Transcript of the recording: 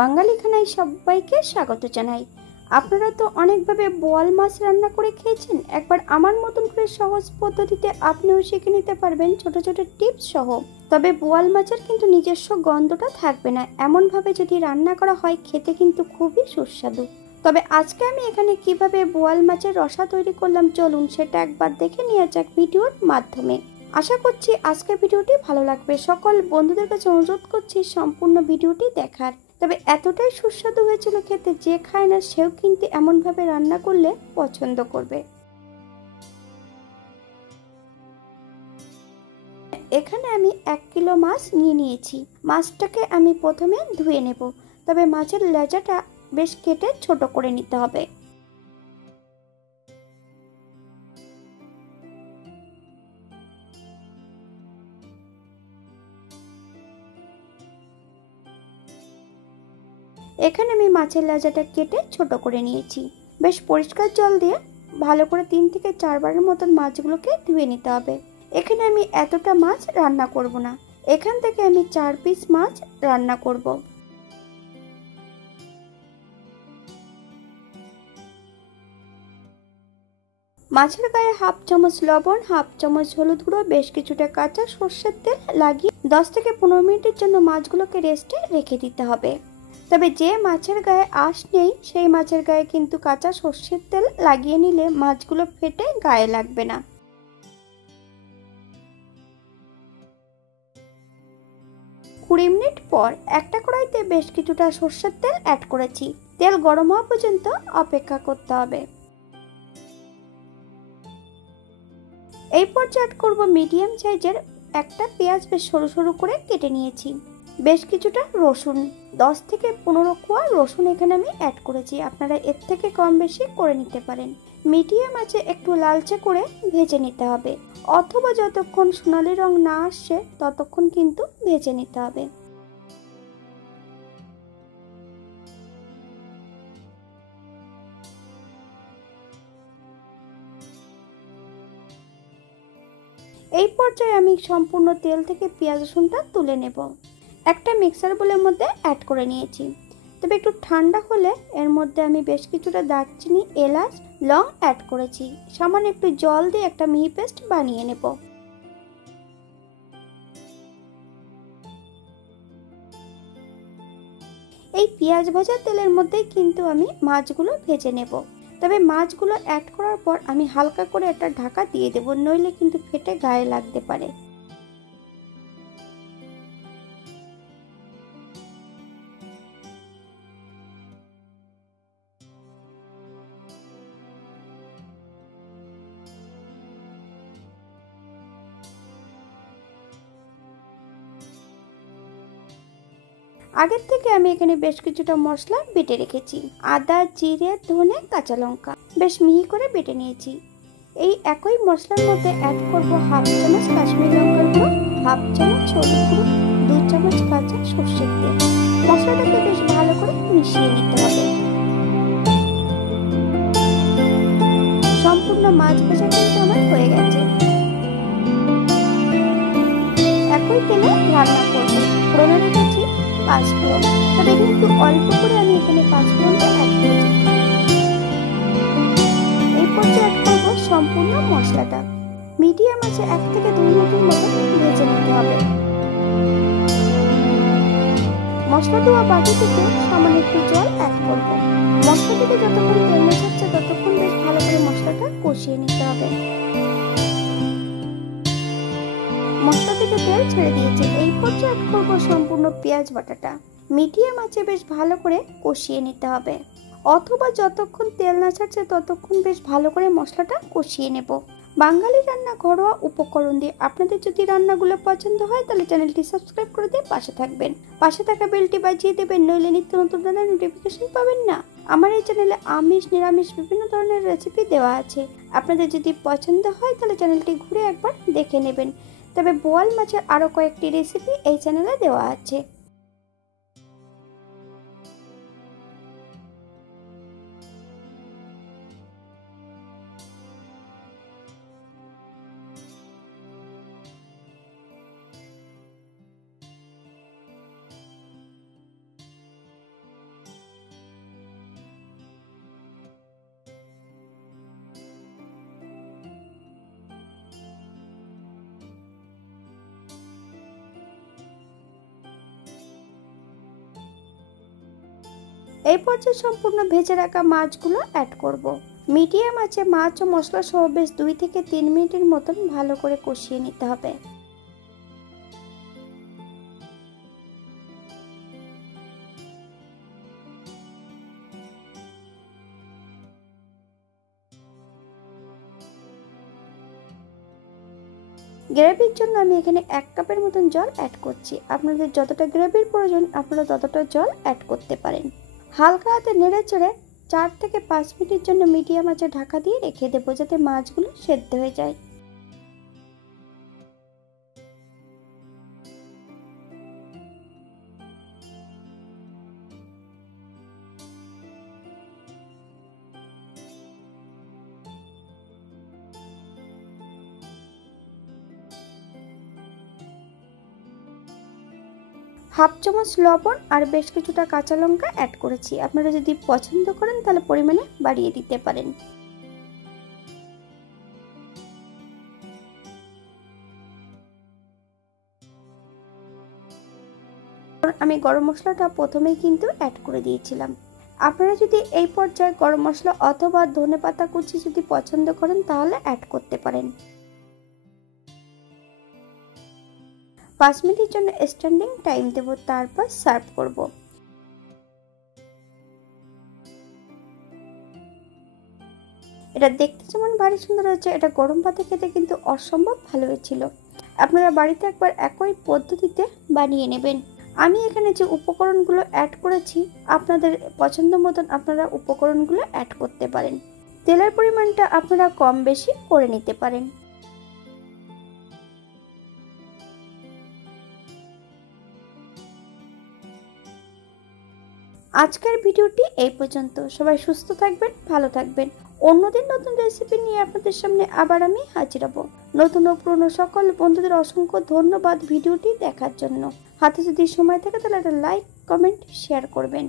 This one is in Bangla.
বাঙালি খানায় সবাইকে স্বাগত জানাই। আপনারা তো অনেকভাবে বোয়াল মাছ রান্না করে খেয়েছেন। একবার আমার মতন করে সহজ পদ্ধতিতে আপনিও শিখে নিতে পারবেন ছোট ছোট টিপস সহ। তবে বোয়াল মাছের কিন্তু নিজস্ব গন্ধটা থাকবে না, এমনভাবে যদি রান্না করা হয় খেতে কিন্তু খুবই সুস্বাদু। তবে আজকে আমি এখানে কিভাবে বোয়াল মাছের রসা তৈরি করলাম চলুন সেটা একবার দেখে নেওয়া যাক ভিডিওর মাধ্যমে। আশা করছি আজকের ভিডিওটি ভালো লাগবে। সকল বন্ধুদের কাছে অনুরোধ করছি সম্পূর্ণ ভিডিওটি দেখার। তবে এতটাই সুস্বাদু হয়েছিল খেতে, যে খায় না সেও কিন্তু এমনভাবে রান্না করলে পছন্দ করবে। এখানে আমি 1 কিলো মাছ নিয়ে নিয়েছি। মাছটাকে আমি প্রথমে ধুয়ে নেব, তবে মাছের লেজাটা বেশ কেটে ছোট করে নিতে হবে। এখানে আমি মাছের লেজাটা কেটে ছোট করে নিয়েছি। বেশ পরিষ্কার জল দিয়ে ভালো করে 3 থেকে 4 বারের মতন মাছগুলোকে ধুয়ে নিতে হবে। এখানে আমি এতটা মাছ রান্না করব না, এখান থেকে আমি 4 পিস মাছ রান্না করব। মাছের গায়ে হাফ চামচ লবণ, হাফ চামচ হলুদ গুঁড়ো, বেশ কিছুটা কাঁচা সর্ষের তেল লাগিয়ে 10 থেকে 15 মিনিটের জন্য মাছগুলোকে রেস্টে রেখে দিতে হবে। তবে যে মাছের গায়ে আঁশ নেই সেই মাছের গায়ে কিন্তু কাঁচা সর্ষের তেল লাগিয়ে নিলে মাছগুলো ফেটে গায়ে লাগবে না। কুড়ি মিনিট পর একটা কড়াইতে বেশ কিছুটা সর্ষের তেল অ্যাড করেছি। তেল গরম হওয়া পর্যন্ত অপেক্ষা করতে হবে। এই পর্যায়ে অ্যাড করব মিডিয়াম সাইজের একটা পেঁয়াজ, বেশ সরু সরু করে কেটে নিয়েছি। বেশ কিছুটা রসুন, 10 থেকে 15 কোয়া রসুন এখানে আমি অ্যাড করেছি। আপনারা এর থেকে কম বেশি করে নিতে পারেন। মিডিয়াম আঁচে একটু লালচে করে ভেজে নিতে হবে, অথবা যতক্ষণ সোনালি রং না আসছে ততক্ষণ কিন্তু ভেজে নিতে হবে। এই পর্যায়ে আমি সম্পূর্ণ তেল থেকে পেঁয়াজ রসুনটা তুলে নেব। একটা মিক্সার বোলের মধ্যে অ্যাড করে নিয়েছি। তবে একটু ঠান্ডা হলে এর মধ্যে আমি বেশ কিছুটা দারচিনি, এলাচ, লং অ্যাড করেছি। সামান্য একটু জল দিয়ে একটা মিহি পেস্ট বানিয়ে নেব। এই পেঁয়াজ ভাজা তেলের মধ্যেই কিন্তু আমি মাছগুলো ভেজে নেব। তবে মাছগুলো অ্যাড করার পর আমি হালকা করে একটা ঢাকা দিয়ে দেব, নইলে কিন্তু ফেটে গায়ে লাগতে পারে। আগের থেকে আমি এখানে বেশ কিছুটা মশলা বেটে রেখেছি। আদা, জিরে, ধনে, কাঁচা লঙ্কা বেশ মিহি করে বেটে নিয়েছি। এই একই মশলার মধ্যে অ্যাড করব হাফ চামচ কাশ্মীরি লঙ্কার গুঁড়ো, হাফ চামচ হলুদ গুঁড়ো, 2 চামচ কাঁচা সর্ষের তেল। মশলাটাকে বেশ ভালো করে মিশিয়ে নিতে হবে। সম্পূর্ণ মাছ ভাজা কিন্তু আমার হয়ে গেছে। একই তেলে রান্না করব। ফোড়নে রেখেছি 5 ফোড়ন, তবে কিন্তু অল্প করে আমি এখানে 5 ফোড়নটা অ্যাড করেছি। এই পর্যায়ে অ্যাড করব সম্পূর্ণ মশলাটা। মিডিয়াম আঁচে 1 থেকে 2 মিনিটের মতো ভেজে নিতে হবে। মশলা দেওয়া বাটি থেকে সামান্য একটু জল অ্যাড করব। মশলা থেকে যতক্ষণ তেল মেশাচ্ছে ততক্ষণ বেশ ভালো করে মশলাটা কষিয়ে নিতে হবে। মশলা থেকে তেল ছেড়ে দিয়েছে। এই পর্যায়ে অ্যাড করব সম্পূর্ণ পেঁয়াজ বাটাটা। মিডিয়াম আঁচে বেশ ভালো করে কষিয়ে নিতে হবে, অথবা যতক্ষণ তেল না ছাড়ছে ততক্ষণ বেশ ভালো করে মশলাটা কষিয়ে নেব। বাঙালি রান্না ঘরোয়া উপকরণ দিয়ে। আপনাদের যদি রান্নাগুলো পছন্দ হয় তাহলে চ্যানেলটি সাবস্ক্রাইব করে দিয়ে পাশে থাকবেন। পাশে থাকা বেলটি বাজিয়ে দেবেন, নইলে নিত্য নতুন রান্নার নোটিফিকেশন পাবেন না। আমার এই চ্যানেলে আমিষ নিরামিষ বিভিন্ন ধরনের রেসিপি দেওয়া আছে। আপনাদের যদি পছন্দ হয় তাহলে চ্যানেলটি ঘুরে একবার দেখে নেবেন। তবে বোয়াল মাছের আরও কয়েকটি রেসিপি এই চ্যানেলে দেওয়া আছে। এই পর্যায়ে সম্পূর্ণ ভেজে রাখা মাছগুলো অ্যাড করব। মিডিয়াম আঁচে মাছ ও মশলা সহ বেশ 2 থেকে 3 মিনিটের মতন ভালো করে কষিয়ে নিতে হবে। গ্রেভির জন্য আমি এখানে 1 কাপের মতন জল অ্যাড করছি। আপনাদের যতটা গ্রেভির প্রয়োজন আপনারা ততটা জল অ্যাড করতে পারেন। হালকা হাতে নেড়ে চেড়ে 4 থেকে 5 মিনিটের জন্য মিডিয়াম আঁচে ঢাকা দিয়ে রেখে দেবো, যাতে মাছগুলো সেদ্ধ হয়ে যায়। হাফ চামচ লবণ আর বেশ কিছুটা কাঁচা লঙ্কা অ্যাড করেছি। আপনারা যদি পছন্দ করেন তাহলে পরিমাণে বাড়িয়ে দিতে পারেন। আমি গরম মশলাটা প্রথমেই কিন্তু অ্যাড করে দিয়েছিলাম। আপনারা যদি এই পর্যায়ে গরম মশলা অথবা ধনেপাতা কুচি যদি পছন্দ করেন তাহলে অ্যাড করতে পারেন। 5 মিনিটের জন্য স্ট্যান্ডিং টাইম দেব, তারপর সার্ভ করব। এটা দেখতে যেমন ভারী সুন্দর হয়েছে, এটা গরম ভাতে খেতে কিন্তু অসম্ভব ভালো হয়েছিল। আপনারা বাড়িতে একবার একই পদ্ধতিতে বানিয়ে নেবেন। আমি এখানে যে উপকরণগুলো অ্যাড করেছি আপনাদের পছন্দ মতন আপনারা উপকরণগুলো অ্যাড করতে পারেন। তেলের পরিমাণটা আপনারা কম বেশি করে নিতে পারেন। আজকের ভিডিওটি এই পর্যন্ত। সবাই সুস্থ থাকবেন, ভালো থাকবেন। অন্যদিন নতুন রেসিপি নিয়ে আপনাদের সামনে আবার আমি হাজির হব। নতুন ও পুরনো সকল বন্ধুদের অসংখ্য ধন্যবাদ ভিডিওটি দেখার জন্য। হাতে যদি সময় থাকে তাহলে একটা লাইক, কমেন্ট, শেয়ার করবেন।